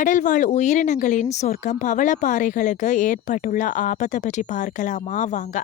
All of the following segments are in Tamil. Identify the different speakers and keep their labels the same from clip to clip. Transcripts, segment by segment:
Speaker 1: கடல்வாழ் உயிரினங்களின் சொர்க்கம் பவளப்பாறைகளுக்கு ஏற்பட்டுள்ள ஆபத்தை பற்றி பார்க்கலாமா? வாங்க.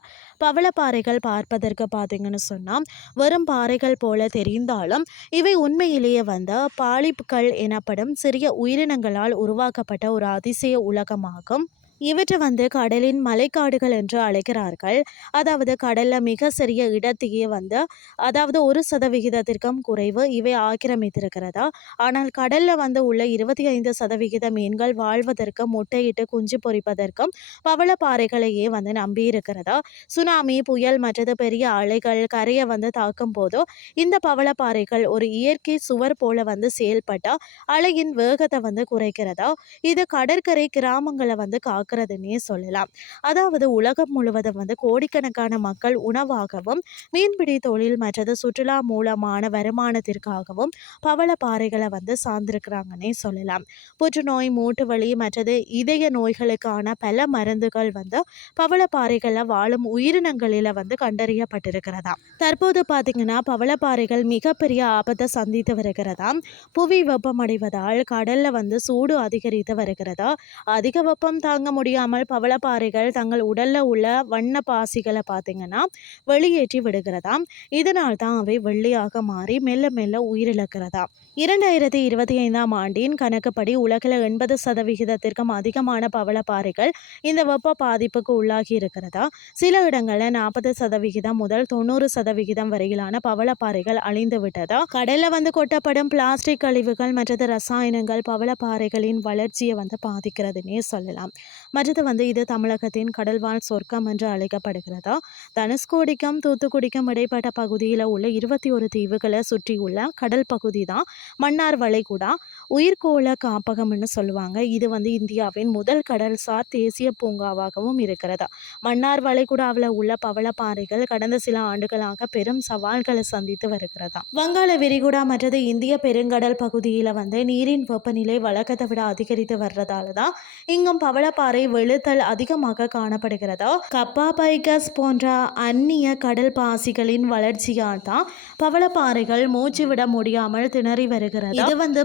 Speaker 1: பவளப்பாறைகள் பார்ப்பதற்கு பார்த்தீங்கன்னு சொன்னால் வெறும் பாறைகள் போல தெரிந்தாலும் இவை உண்மையிலேயே வந்த பாலிப்புகள் எனப்படும் சிறிய உயிரினங்களால் உருவாக்கப்பட்ட ஒரு அதிசய உலகமாகும். இவற்றை வந்து கடலின் மலைக்காடுகள் என்று அழைக்கிறார்கள். அதாவது கடலில் மிக சிறிய இடத்தையே வந்து அதாவது ஒரு சதவிகிதத்திற்கும் குறைவு இவை ஆக்கிரமித்திருக்கிறதா? ஆனால் கடலில் வந்து உள்ள இருபத்தி ஐந்து சதவிகித மீன்கள் வாழ்வதற்கும் முட்டையிட்டு குஞ்சு பொரிப்பதற்கும் பவளப்பாறைகளையே வந்து நம்பி இருக்கிறதா சுனாமி புயல் மற்றது பெரிய அலைகள் கரையை வந்து தாக்கும் போதோ இந்த பவளப்பாறைகள் ஒரு இயற்கை சுவர் போல வந்து செயல்பட்டால் அலையின் வேகத்தை வந்து குறைக்கிறதா? இது கடற்கரை கிராமங்களை வந்து காக்கிறதுன்னே சொல்லலாம். அதாவது உலகம் முழுவதும் வந்து கோடிக்கணக்கான மக்கள் உணவாகவும் மீன்பிடி தொழில் மற்றது சுற்றுலா மூலமான வருமானத்திற்காகவும் பவள பாறைகளை வந்து சார்ந்திருக்கிறாங்கன்னே சொல்லலாம். புற்றுநோய் மூட்டு வலி மற்றது இதய நோய்களுக்கான பல மருந்துகள் வந்து பவள பாறைகளில் வாழும் உயிரினங்களில் வந்து கண்டறியப்பட்டிருக்கிறதா. தற்போது பார்த்தீங்கன்னா பவளப்பாறைகள் மிகப்பெரிய ஆபத்தை சந்தித்து வருகிறதா. புவி வெப்பமடைவதால் கடலில் வந்து சூடு அதிகரித்து வருகிறதா. அதிக வெப்பம் தாங்க முடியாமல் பவளப்பாறைகள் தங்கள் உடலில் உள்ள வண்ண பாசிகளை பார்த்தீங்கன்னா வெளியேற்றி விடுகிறதாம். இதனால் தான் அவை வெள்ளியாக மாறி மெல்ல மெல்ல உயிரிழக்கிறதா இரண்டாயிரத்தி இருபத்தி ஐந்தாம் ஆண்டின் கணக்குப்படி உலகில் எண்பது சதவிகிதத்திற்கும் அதிகமான பவளப்பாறைகள் இந்த வெப்ப பாதிப்புக்கு உள்ளாகி இருக்கிறதா? சில இடங்களில் நாற்பது சதவிகிதம் முதல் தொண்ணூறு சதவிகிதம் வரையிலான பவளப்பாறைகள் அழிந்து விட்டதா? கடலில் வந்து கொட்டப்படும் பிளாஸ்டிக் கழிவுகள் மற்றது ரசாயனங்கள் பவளப்பாறைகளின் வளர்ச்சியை வந்து பாதிக்கிறதுனே சொல்லலாம். மற்றது வந்து இது தமிழகத்தின் கடல்வாழ் சொர்க்கம் என்று அழைக்கப்படுகிறதா? தனுஷ்கோடிக்கும் தூத்துக்குடிக்கும் இடைப்பட்ட பகுதியில் உள்ள இருபத்தி ஒரு தீவுகளை சுற்றியுள்ள கடல் பகுதி தான் மன்னார் வளைகுடா. உயிர்கோள காப்பகம்னு சொல்லுவாங்க. இது வந்து இந்தியாவின் முதல் கடல்சார் தேசிய பூங்காவாகவும் இருக்கிறதா? மன்னார் வளைகுடாவில் உள்ள பவளப்பாறைகள் கடந்த சில ஆண்டுகளாக பெரும் சவால்களை சந்தித்து வருகிறதா? வங்காள விரிகுடா மற்றது இந்திய பெருங்கடல் பகுதியில் வந்து நீரின் வெப்பநிலை வழக்கத்தை விட அதிகரித்து வர்றதால தான் இங்கும் பவளப்பாறை வெளுத்தல் அதிகமாக காணப்படுகிறதா? கப்பா பைகஸ் போன்ற அந்நிய கடல் பாசிகளின் வளர்ச்சியால் தான் பவளப்பாறைகள் மூச்சு விட முடியாமல் திணறி வருகிறது? இது வந்து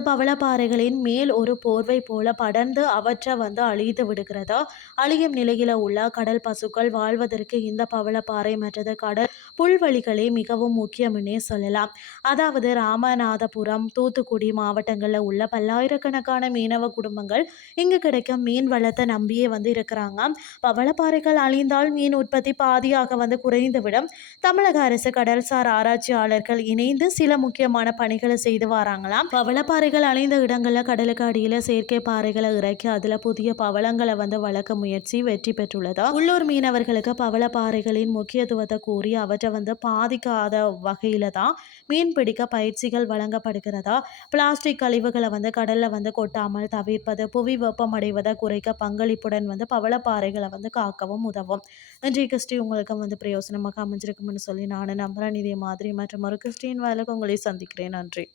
Speaker 1: பவளப்பாறைகளின் மேல் ஒரு போர்வை போல படர்ந்து அவற்றை வந்து அழித்து விடுகிறதா? அழியும் நிலையில உள்ள கடல் பசுக்கள் வாழ்வதற்கு இந்த பவளப்பாறை மற்றது கடல் புல்வெளிகளே மிகவும் முக்கியம்னே சொல்லலாம். அதாவது ராமநாதபுரம் தூத்துக்குடி மாவட்டங்களில் உள்ள பல்லாயிரக்கணக்கான மீனவ குடும்பங்கள் இங்கு கிடைக்கும் மீன் வளத்தை நம்பியே வந்து இருக்கிறாங்க. பவளப்பாறைகள் அழிந்தால் மீன் உற்பத்தி பாதியாக வந்து குறைந்துவிடும். தமிழக அரசு கடல்சார் ஆராய்ச்சியாளர்கள் இணைந்து சில முக்கியமான பணிகளை செய்து வராங்களாம். பவளப்பாறைகள் அழிந்த இடங்களில் கடலுக்கு அடியில் செயற்கை பாறைகளை இறக்கி அதில் புதிய பவளங்களை வந்து வளர்க்க முயற்சி வெற்றி பெற்றுள்ளதா? உள்ளூர் மீனவர்களுக்கு பவளப்பாறைகளின் முக்கியத்துவத்தை கூறி அவற்றை வந்து பாதிக்காத வகையில் தான் மீன் பிடிக்க பயிற்சிகள் வழங்கப்படுகிறதா? பிளாஸ்டிக் கழிவுகளை வந்து கடலில் வந்து கொட்டாமல் தவிர்ப்பது புவி வெப்பமடைவதை குறைக்க பங்களிப்புடன் வந்து பவளப்பாறைகளை வந்து காக்கவும் உதவும். இன்றைய கிறிஸ்டி உங்களுக்கு வந்து பிரயோசனமாக அமைஞ்சிருக்கும்னு சொல்லி நான் நம்புறேன். இதே மாதிரி மற்றும் ஒரு கிறிஸ்டின் வேலைக்கு உங்களை சந்திக்கிறேன். நன்றி.